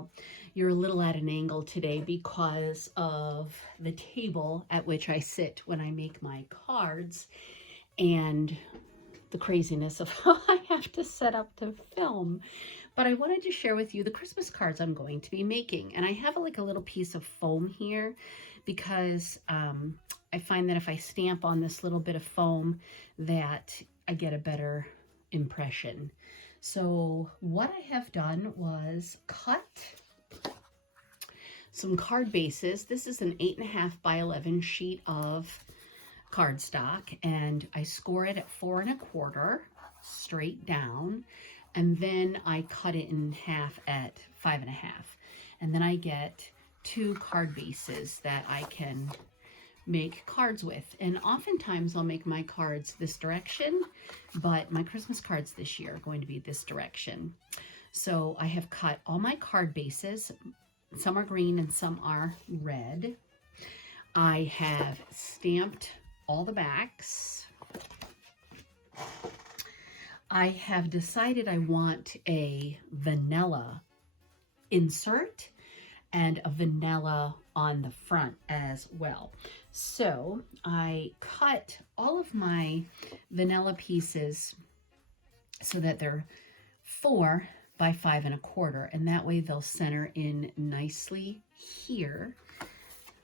Now, you're a little at an angle today because of the table at which I sit when I make my cards and the craziness of how I have to set up to film. But I wanted to share with you the Christmas cards I'm going to be making. And I have like a little piece of foam here because I find that if I stamp on this little bit of foam that I get a better impression. So what I have done was cut some card bases. This is an 8.5 by 11 sheet of cardstock, and I score it at 4 1/4 straight down, and then I cut it in half at 5 1/2, and then I get 2 card bases that I can make cards with. And oftentimes I'll make my cards this direction, but my Christmas cards this year are going to be this direction. So I have cut all my card bases. Some are green and some are red. I have stamped all the backs. I have decided I want a vanilla insert and a vanilla on the front as well. So I cut all of my vanilla pieces so that they're 4 by 5 1/4, and that way they'll center in nicely here.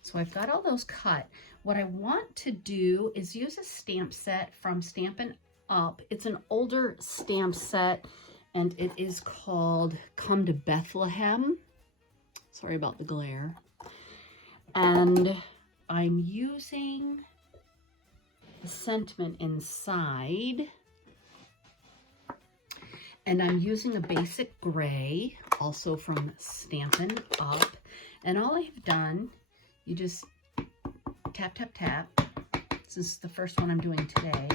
So I've got all those cut. What I want to do is use a stamp set from Stampin' Up. It's an older stamp set, and it is called Come to Bethlehem. Sorry about the glare. And I'm using the sentiment inside. And I'm using a basic gray, also from Stampin' Up. And all I've done, you just tap, tap, tap. This is the first one I'm doing today.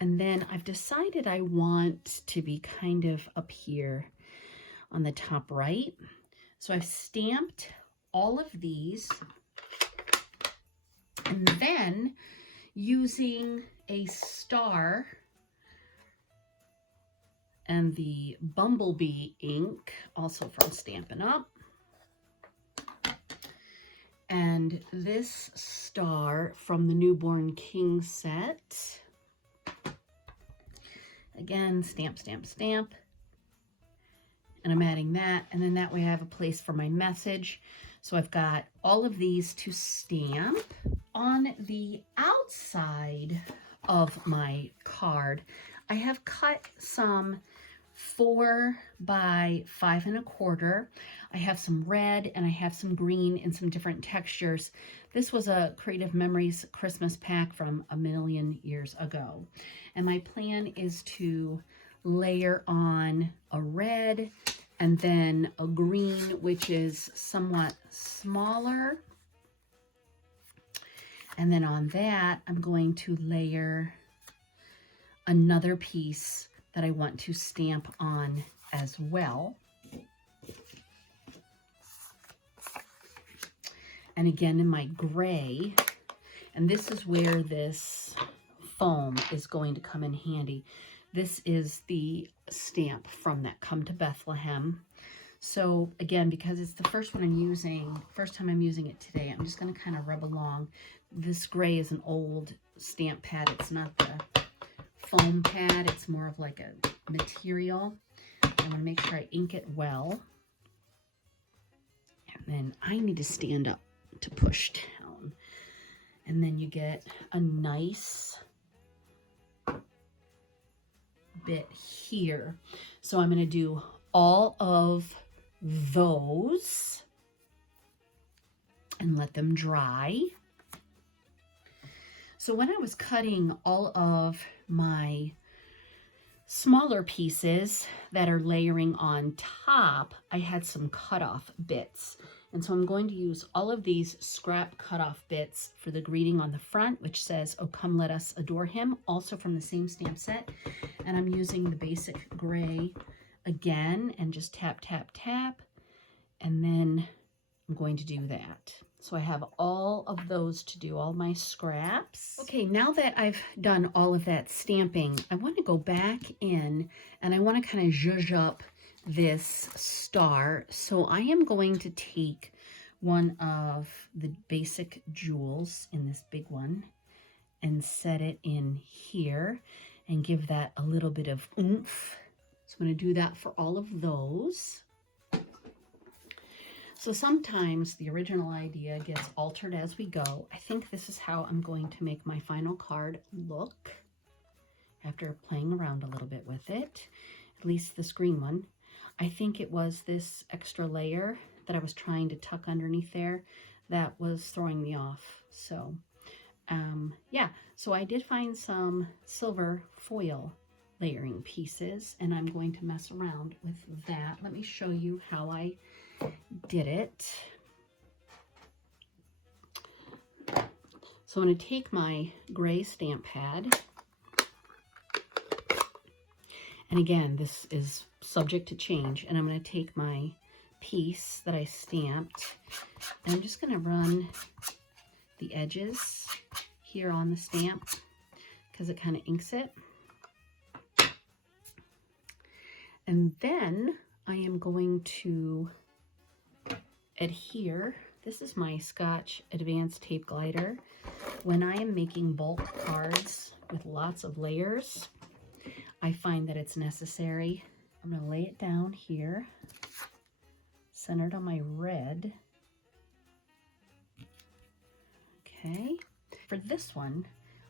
And then I've decided I want to be kind of up here on the top right. So I've stamped all of these, and then using a star and the Bumblebee ink, also from Stampin' Up, and this star from the Newborn King set. Again, stamp, stamp, stamp. And I'm adding that, and then that way I have a place for my message. So I've got all of these to stamp. On the outside of my card, I have cut some 4 by 5 1/4. I have some red and I have some green in some different textures. This was a Creative Memories Christmas pack from a million years ago. And my plan is to layer on a red and then a green, which is somewhat smaller. And then on that, I'm going to layer another piece that I want to stamp on as well. And again, in my gray, and this is where this foam is going to come in handy. This is the stamp from that Come to Bethlehem. So again, because it's the first time I'm using it today, I'm just going to kind of rub along. This gray is an old stamp pad. It's not the foam pad. It's more of like a material. I want to make sure I ink it well. And then I need to stand up to push down. And then you get a nice bit here. So I'm going to do all of those and let them dry. So when I was cutting all of my smaller pieces that are layering on top, I had some cutoff bits. And so I'm going to use all of these scrap cutoff bits for the greeting on the front, which says, "Oh, come let us adore him," also from the same stamp set. And I'm using the basic gray again and just tap, tap, tap. And then I'm going to do that. So I have all of those to do, all my scraps. Okay, now that I've done all of that stamping, I want to go back in and I want to kind of zhuzh up this star. So I am going to take one of the basic jewels in this big one and set it in here and give that a little bit of oomph. So I'm going to do that for all of those. So sometimes the original idea gets altered as we go. I think this is how I'm going to make my final card look after playing around a little bit with it, at least this green one. I think it was this extra layer that I was trying to tuck underneath there that was throwing me off. So yeah, so I did find some silver foil layering pieces, and I'm going to mess around with that. Let me show you how I did it. So I'm going to take my gray stamp pad, and again, this is subject to change, and I'm going to take my piece that I stamped, and I'm just going to run the edges here on the stamp because it kind of inks it. And then I am going to adhere. This is my Scotch Advanced Tape Glider. When I am making bulk cards with lots of layers, I find that it's necessary. I'm going to lay it down here, centered on my red. Okay. For this one,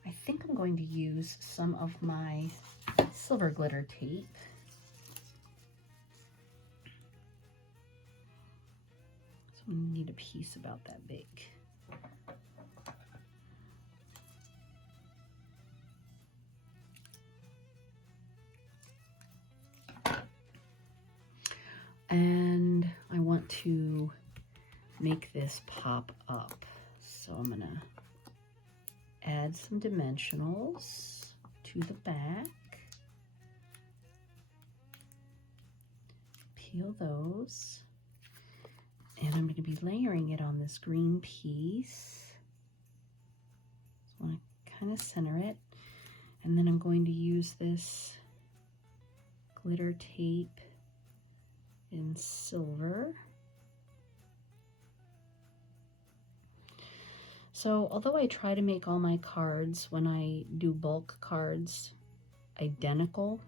I think I'm going to use some of my silver glitter tape. So I need a piece about that big. And I want to make this pop up. So I'm going to add some dimensionals to the back. Peel those. And I'm going to be layering it on this green piece. So I want to kind of center it. And then I'm going to use this glitter tape in silver. So although I try to make all my cards when I do bulk cards identical,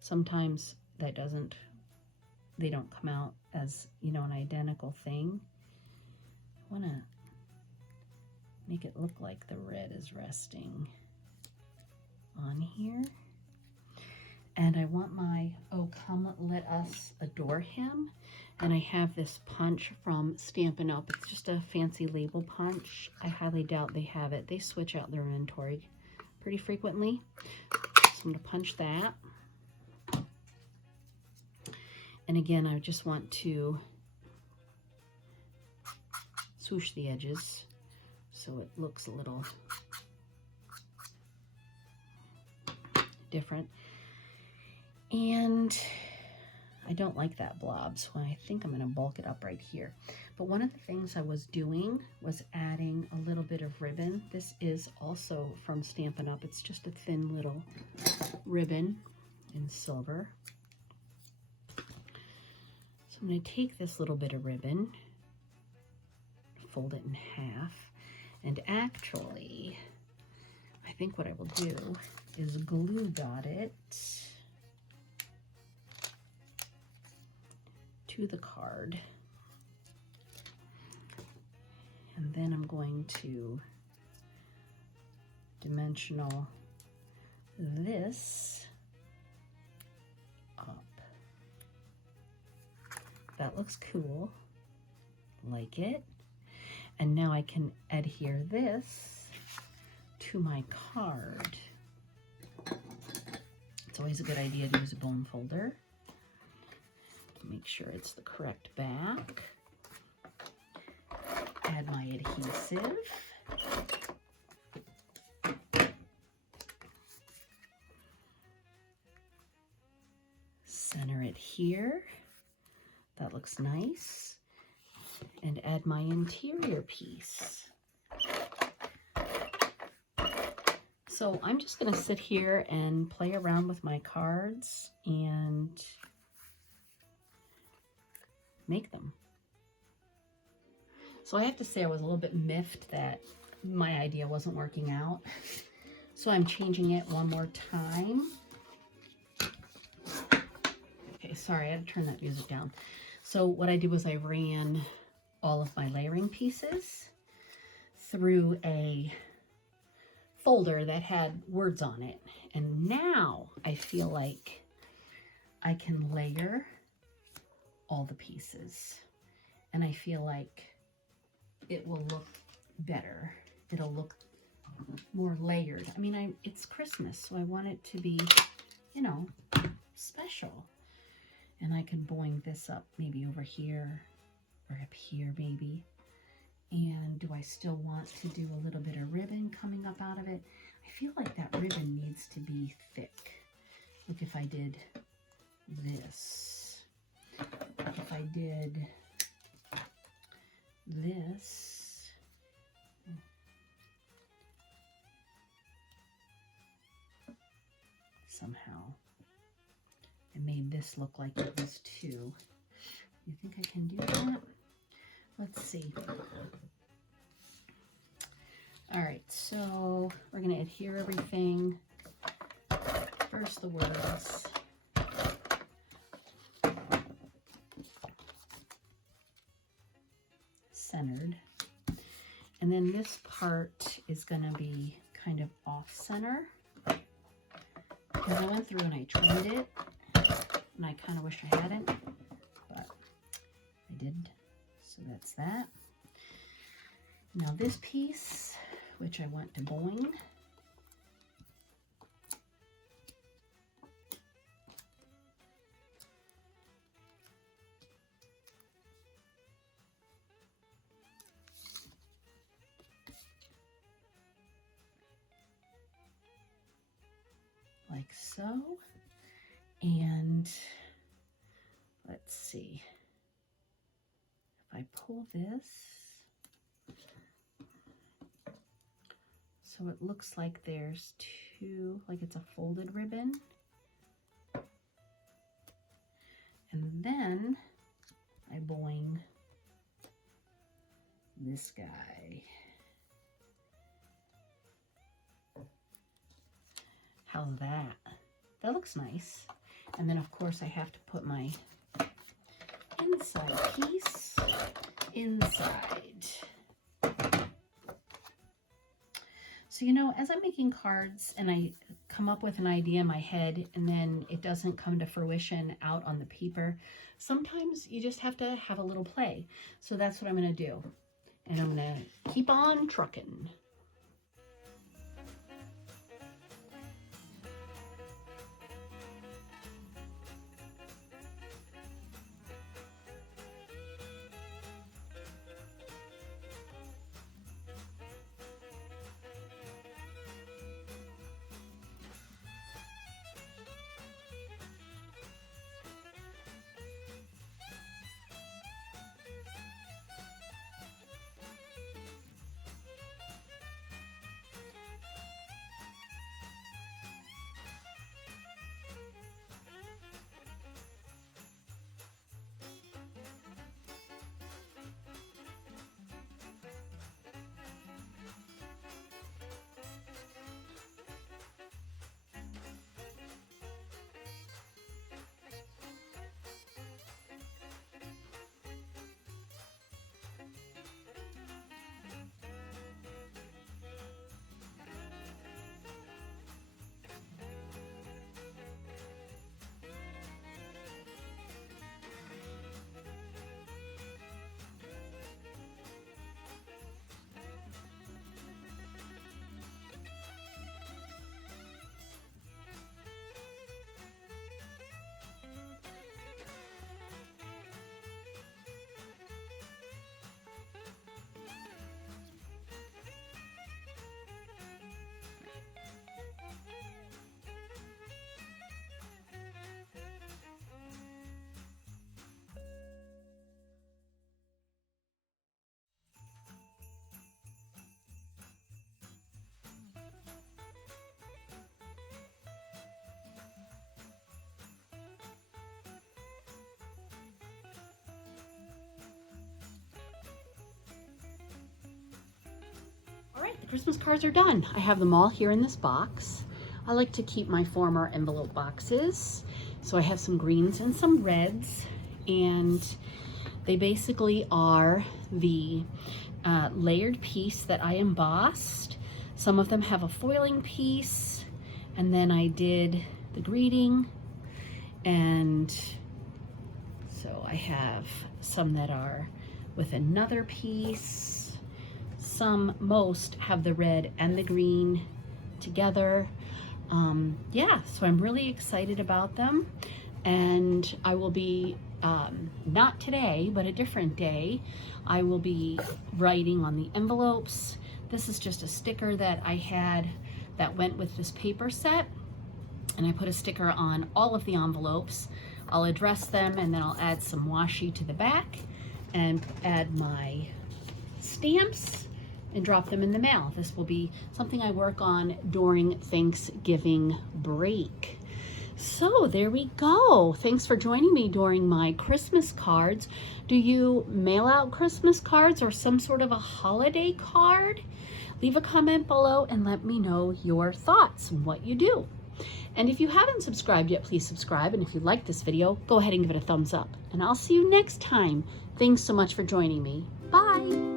sometimes they don't come out as, you know, an identical thing. I want to make it look like the red is resting on here. And I want my "Oh Come Let Us Adore Him." And I have this punch from Stampin' Up. It's just a fancy label punch. I highly doubt they have it. They switch out their inventory pretty frequently. So I'm going to punch that. And again, I just want to swoosh the edges so it looks a little different. And I don't like that blob, so I think I'm going to bulk it up right here. But one of the things I was doing was adding a little bit of ribbon. This is also from Stampin' Up. It's just a thin little ribbon in silver. So I'm going to take this little bit of ribbon, fold it in half, and actually, I think what I will do is glue dot it to the card. And then I'm going to dimensional this up. That looks cool. Like it. And now I can adhere this to my card. It's always a good idea to use a bone folder. Make sure it's the correct back. Add my adhesive. Center it here. That looks nice. And add my interior piece. So I'm just going to sit here and play around with my cards and make them. So I have to say I was a little bit miffed that my idea wasn't working out. So I'm changing it one more time. Okay, sorry, I had to turn that music down. So what I did was I ran all of my layering pieces through a folder that had words on it. And now I feel like I can layer all the pieces. And I feel like it will look better. It'll look more layered. I mean, it's Christmas, so I want it to be, you know, special. And I can boing this up maybe over here or up here maybe. And do I still want to do a little bit of ribbon coming up out of it? I feel like that ribbon needs to be thick. Look, if I did this, if I did this, somehow I made this look like it was two. You think I can do that? Let's see. All right, so we're going to adhere everything. First the words. Centered. And then this part is going to be kind of off center. Because I went through and I trimmed it. And I kind of wish I hadn't. But I did. So that's that. Now this piece, which I want to boing. Like so. And let's see. If I pull this, so it looks like there's two, like it's a folded ribbon. And then I boing this guy. How's that? That looks nice. And then of course I have to put my inside piece inside. So, you know, as I'm making cards and I come up with an idea in my head and then it doesn't come to fruition out on the paper, sometimes you just have to have a little play. So that's what I'm going to do. And I'm going to keep on trucking. the Christmas cards are done. I have them all here in this box. I like to keep my former envelope boxes. So I have some greens and some reds, and they basically are the layered piece that I embossed. Some of them have a foiling piece, and then I did the greeting, and so I have some that are with another piece. Most have the red and the green together. Yeah, so I'm really excited about them, and I will be, not today, but a different day, I will be writing on the envelopes. This is just a sticker that I had that went with this paper set, and I put a sticker on all of the envelopes. I'll address them, and then I'll add some washi to the back and add my stamps and drop them in the mail. This will be something I work on during Thanksgiving break. So there we go. Thanks for joining me during my Christmas cards. Do you mail out Christmas cards or some sort of a holiday card? Leave a comment below and let me know your thoughts and what you do. And if you haven't subscribed yet, please subscribe. And if you like this video, go ahead and give it a thumbs up. And I'll see you next time. Thanks so much for joining me. Bye.